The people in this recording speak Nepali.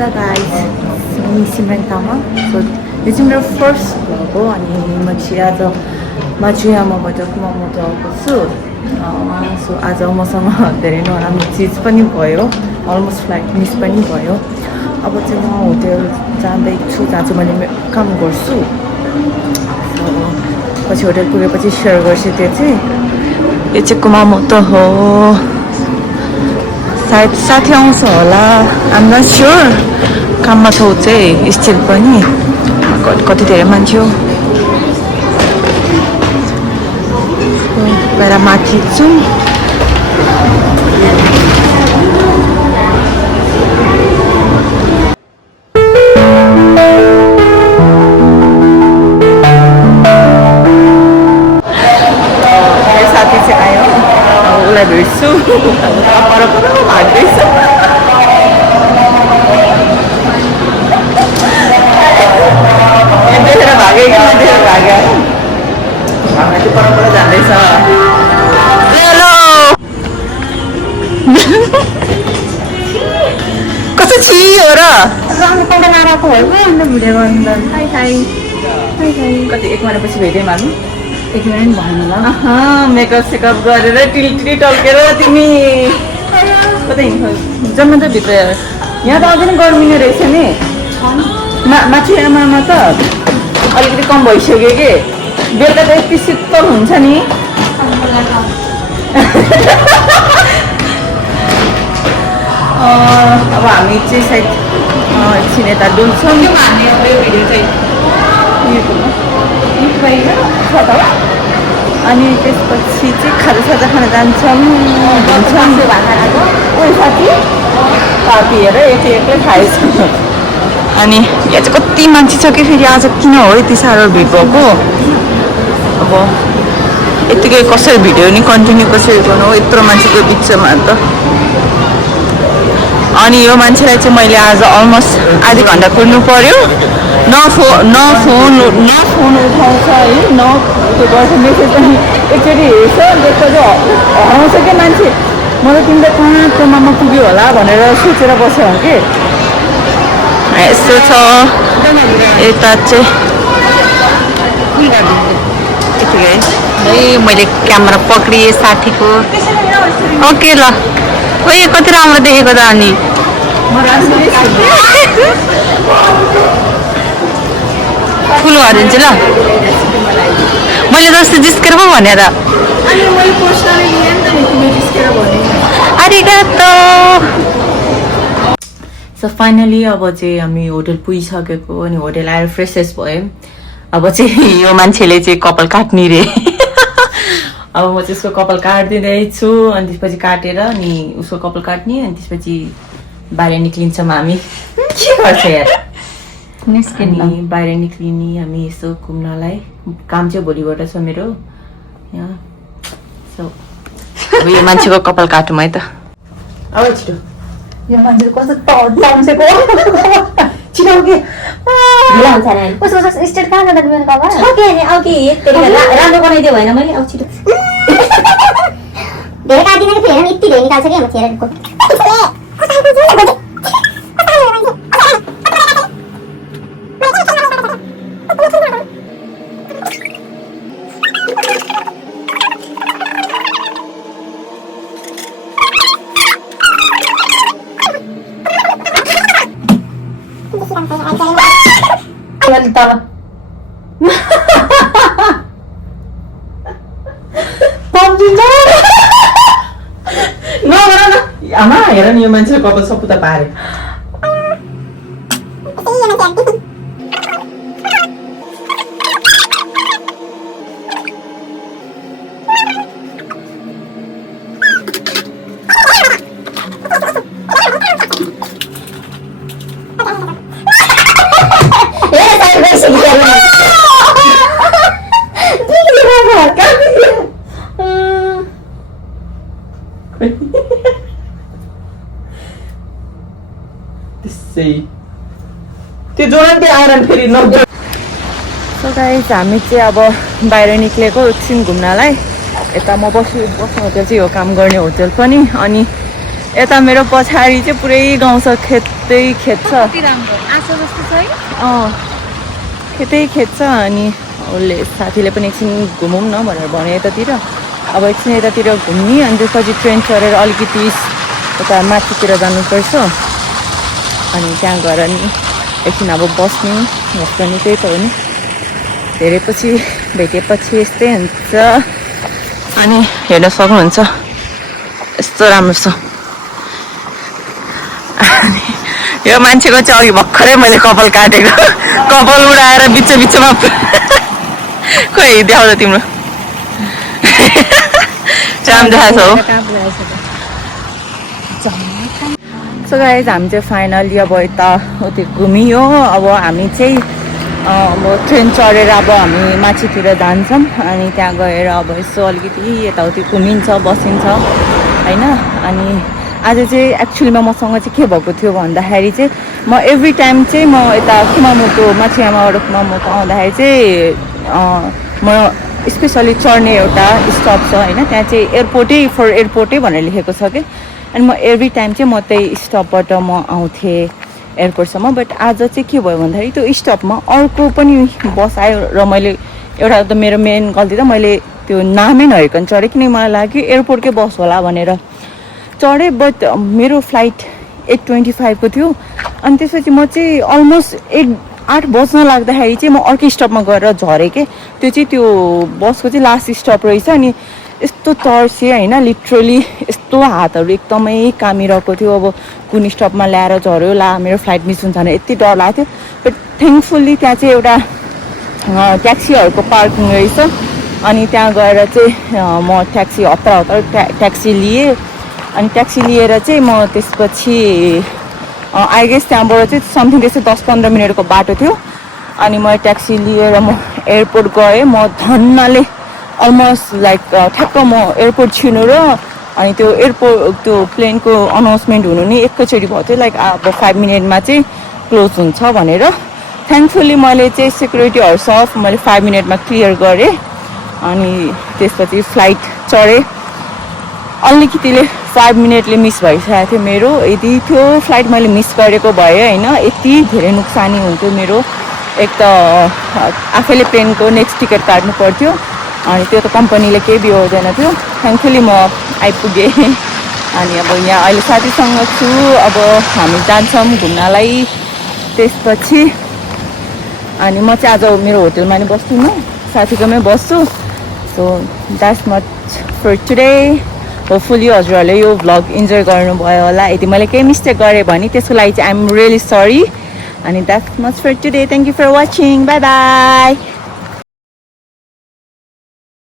Hello guys, it's me Simran Tama. So this is my first vlog हो अनि म चाहिँ आज माचुयामाबाट कुमामोटो आएको छु. सो आज मसँग धेरै नराम्रो चिज पनि भयो, अलमोस्ट फ्लाइट मिस पनि भयो. अब चाहिँ म होटल जाँदैछु जहाँ चाहिँ मैले काम गर्छु. सो पछि होटल पुगेपछि सेयर गर्छु. त्यो चाहिँ यो चाहिँ कुमामोटो हो. सायद साथी आउँछ होला, आइम नट स्योर. काममा छ ऊ चाहिँ स्टिल पनि. कति धेरै मान्छे हो. बाहिर माथि छु. साथी चाहिँ आयो, अब उसलाई भेट्छु. पर भाग्दैछ. देखेर भागे कि नदेखेर भाग्यो. भाग्न चाहिँ पर जाँदैछ. हेलो कस्तो छियो र कति 1 महिनापछि भेटेँ मानु. 1 महिना पनि भएन ल. मेकअप सेकअप गरेर टिल्टी टल्केर तिमी कतै जम्मा त भित्र. यहाँ त अझै नै गर्मी नै रहेछ नि. माथिमा त अलिकति कम भइसक्यो कि. बेलुका त यति शीतल हुन्छ नि. अब हामी चाहिँ सायद एकछिन यता डुल्छौँ. अनि त्यसपछि चाहिँ खाजासाजा खान जान्छौँ. साथी साथी हेर यो चाहिँ एक्लै खाएछु. अनि यहाँ चाहिँ कति मान्छे छ कि फेरि आज किन हो यति साह्रो भिड भएको. अब यत्तिकै कसरी भिडियो नि कन्टिन्यू कसरी गर्नु हो यत्रो मान्छेको बिचमा त. अनि यो मान्छेलाई चाहिँ मैले आज अलमोस्ट आधी घन्टा कुर्नु पर्यो. न फोन उठाउँछ है, न त्यो गर्छ. मेसेज पनि एकचोटि हेर्छ, त्यसपछि हराउँछ क्या मान्छे. म त तिमीले कहाँ कोमामा पुग्यो होला भनेर सोचेर बस्यो कि. यस्तो छ यता चाहिँ. यतिकै है मैले क्यामेरा पक्रिएँ साथीको. ओके ल. ओए कति राम्रो देखेको त. अनि फुल गरिदिन्छु ल. मैले जस्तो जिस्केर पो भने त. आरिगातो. सो फाइनली अब चाहिँ हामी होटल पुगिसकेको. अनि होटल आएर फ्रेसेस भयो. अब चाहिँ यो मान्छेले चाहिँ कपाल काट्ने रे. अब म चाहिँ उसको कपाल काटिदिँदैछु. अनि त्यसपछि काटेर अनि उसको कपाल काट्ने. अनि त्यसपछि बाहिर निक्लिन्छौँ हामी. के गर्छ यार. अनि बाहिर निक्लिने हामी यसो घुम्नलाई. काम चाहिँ भोलिबाट छ मेरो यहाँ. सो अब यो मान्छेको कपाल काटौँ है त. अब छिटो. यो मान्छे कस्तो तम्सेको छिटो के उसको स्टेट कहाँ जाँदा मेरो कभर छ के नि. अब के राम्रो बनाइदियो भएन मैले. अब छिटो धेरै काटिदिने कि फेरि यति धेरै निकाल्छ कि म थेरेको. आमा हेर नि यो मान्छेको कपाल सपुता पारे. त्यो जोडन त्यो आएर फेरि नजोड. सो गाइस हामी चाहिँ अब बाहिर निक्लेको एकछिन घुम्नलाई. यता म बस्नु होटल चाहिँ हो काम गर्ने होटल पनि. अनि यता मेरो पछाडि चाहिँ पुरै गाउँ छ खेतै खेत छ खेतै खेत छ अनि उसले साथीले पनि एकछिन घुमौँ न भनेर भन्यो यतातिर अब एकछिन यतातिर घुम्ने अनि त्यसपछि ट्रेन चढेर अलिकति यता माथितिर जानुपर्छ अनि त्यहाँ गएर नि एकछिन अब बस्ने नि त्यही त हो नि धेरै पछि भेटेपछि यस्तै हुन्छ अनि हेर्न सक्नुहुन्छ यस्तो राम्रो छ यो मान्छेको चाहिँ अघि भर्खरै मैले कपाल काटेको कपाल उडाएर बिचमा खोइ देखाउँदा तिम्रो चाम देखाएको हो सो गाइज हामी चाहिँ फाइनली अब यता उति घुमियो अब हामी चाहिँ अब ट्रेन चढेर अब हामी माथितिर जान्छौँ अनि त्यहाँ गएर अब यसो अलिकति यताउति घुमिन्छ बसिन्छ होइन अनि आज चाहिँ एक्चुअलीमा मसँग चाहिँ के भएको थियो भन्दाखेरि चाहिँ म एभ्री टाइम चाहिँ म यता कुमामोटो माथि आमाबाट कुमामोटो आउँदाखेरि चाहिँ म स्पेसली चढ्ने एउटा स्टप छ होइन त्यहाँ चाहिँ एयरपोर्टै भनेर लेखेको छ कि अनि म एभ्री टाइम चाहिँ म त्यही स्टपबाट म आउँथेँ एयरपोर्टसम्म बट आज चाहिँ के भयो भन्दाखेरि त्यो स्टपमा अर्को पनि बस आयो र मैले एउटा त मेरो मेन गल्ती त मैले त्यो नामै नहेरिकन चढेँ किनकि मलाई लाग्यो एयरपोर्टकै बस होला भनेर चढेँ बट मेरो फ्लाइट 8:25 को थियो अनि त्यसपछि म चाहिँ अलमोस्ट 8 बज्न लाग्दाखेरि चाहिँ म अर्कै स्टपमा गएर झरेँ के त्यो चाहिँ त्यो बसको चाहिँ लास्ट स्टप रहेछ अनि यस्तो तर्सेँ होइन लिटरली यस्तो हातहरू एकदमै कामिरहेको थियो अब कुन स्टपमा ल्याएर झऱ्यो ला मेरो फ्लाइट मिस हुन्छ भने यति डर लागेको थियो बट थ्याङ्कफुल्ली त्यहाँ चाहिँ एउटा ट्याक्सीहरूको पार्किङ रहेछ अनि त्यहाँ गएर चाहिँ म ट्याक्सी हतार ट्याक्सी लिएँ अनि ट्याक्सी लिएर चाहिँ म त्यसपछि आई गेस त्यहाँबाट चाहिँ समथिङ त्यस्तै 10-15 मिनटको बाटो थियो अनि म ट्याक्सी लिएर म एयरपोर्ट गएँ म धन्नले अलमोस्ट लाइक ठ्याक्क म एयरपोर्ट छिर्नु र अनि त्यो त्यो प्लेनको अनाउन्समेन्ट हुनु नि एकैचोटि भयो थियो लाइक अब 5 मिनटमा चाहिँ क्लोज हुन्छ भनेर थ्याङ्कफुल्ली मैले चाहिँ सेक्युरिटीहरू सब मैले 5 मिनटमा क्लियर गरेँ अनि त्यसपछि फ्लाइट चढेँ अलिकतिले 5 मिनटले मिस भइसकेको थियो मेरो यदि त्यो फ्लाइट मैले मिस गरेको भए होइन यति धेरै नोक्सानी हुन्थ्यो मेरो एक त आफैले प्लेनको नेक्स्ट टिकट काट्नु पर्थ्यो अनि त्यो त कम्पनीले केही बिहोर्दैन थियो थ्याङ्कफुल्ली म आइपुगेँ अनि अब यहाँ अहिले साथीसँग छु अब हामी जान्छौँ घुम्नलाई त्यसपछि अनि म चाहिँ आज मेरो होटलमा नै बस्दिनँ साथीकोमै बस्छु so that's much for today hopefully हजुरहरूले यो भ्लग इन्जोय गर्नुभयो होला यदि मैले केही मिस्टेक गरेँ भने त्यसको लागि चाहिँ आइ एम रियली सरी अनि that's much for today thank you for watching bye by